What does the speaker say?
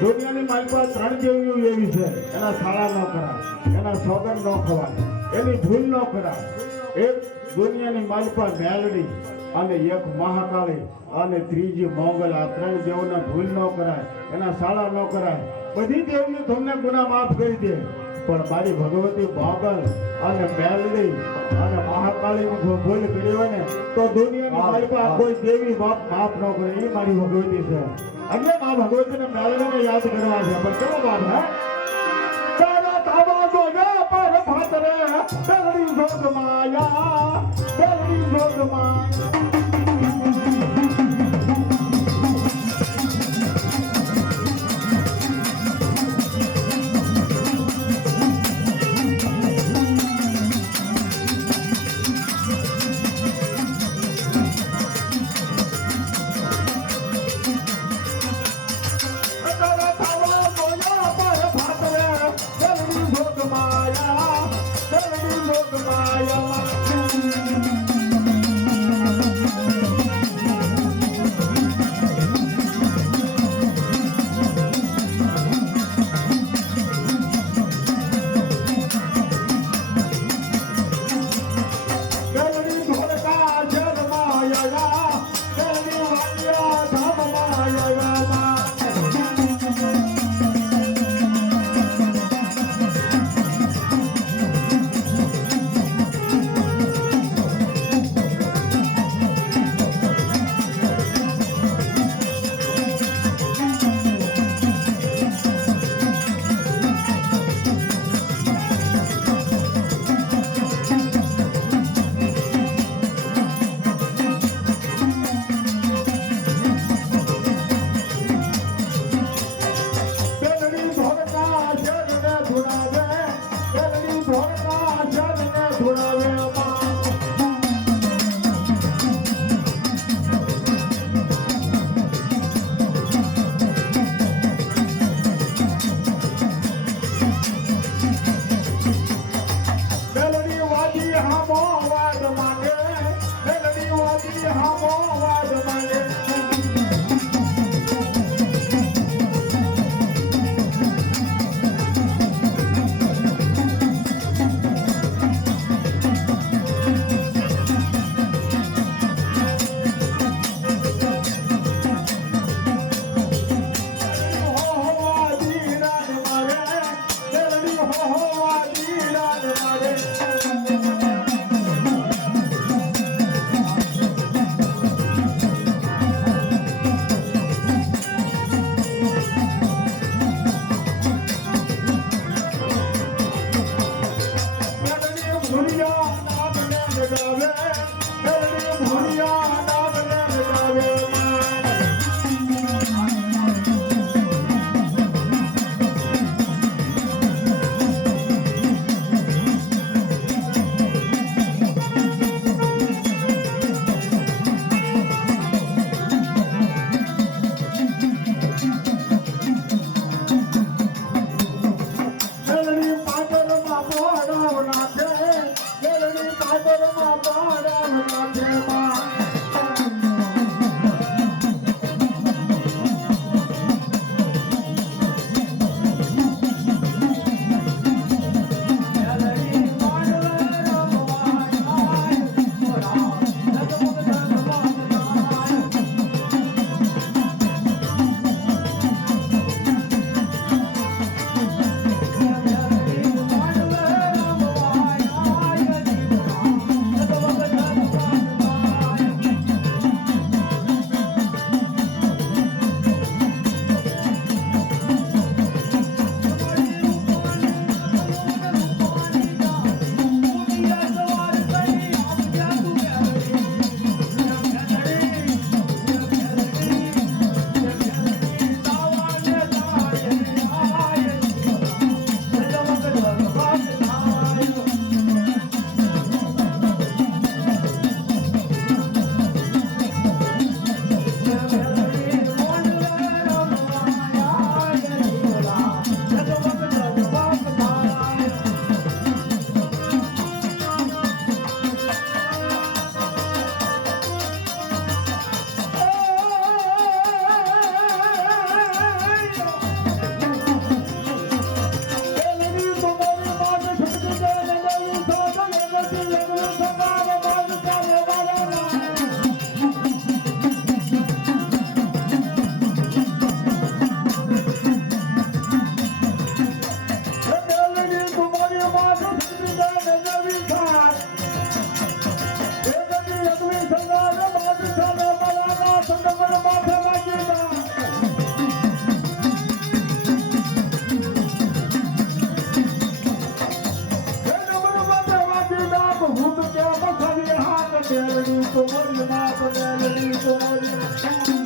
દુનિયાની મારી પાસે 3 જેવી એવી છે એના શાળા ન કરાય, એના સોગન ન ખવાય, એની ભૂલ ન કરાય. એક દુનિયાની મારી પાસે મેલડી અને એક મહાકાળી અને ત્રીજી મોગલ, આ 3 દેવોના ભૂલ ન કરાય, એના શાળા ન કરાય. બધી દેવની તમને ગુના માફ કરી દે, પણ મારી ભગવતી મોગલ અને મેલડી અને મહાકાળીની જો ભૂલ કરી હોય ને તો દુનિયાની મારી પાસે કોઈ દેવી બાપ માફ ન કરે. એ મારી ભગવતી છે. એટલે મા ભગવતીને મેલડીને યાદ કરવા છે. પણ કેવો બાપ હે તારા તાવા જોગે પર ભાતરે બેલડી જોગ માયા, બેલડી જોગ માયા. મેલડી તો મોરી માં મેલડી તો મોરી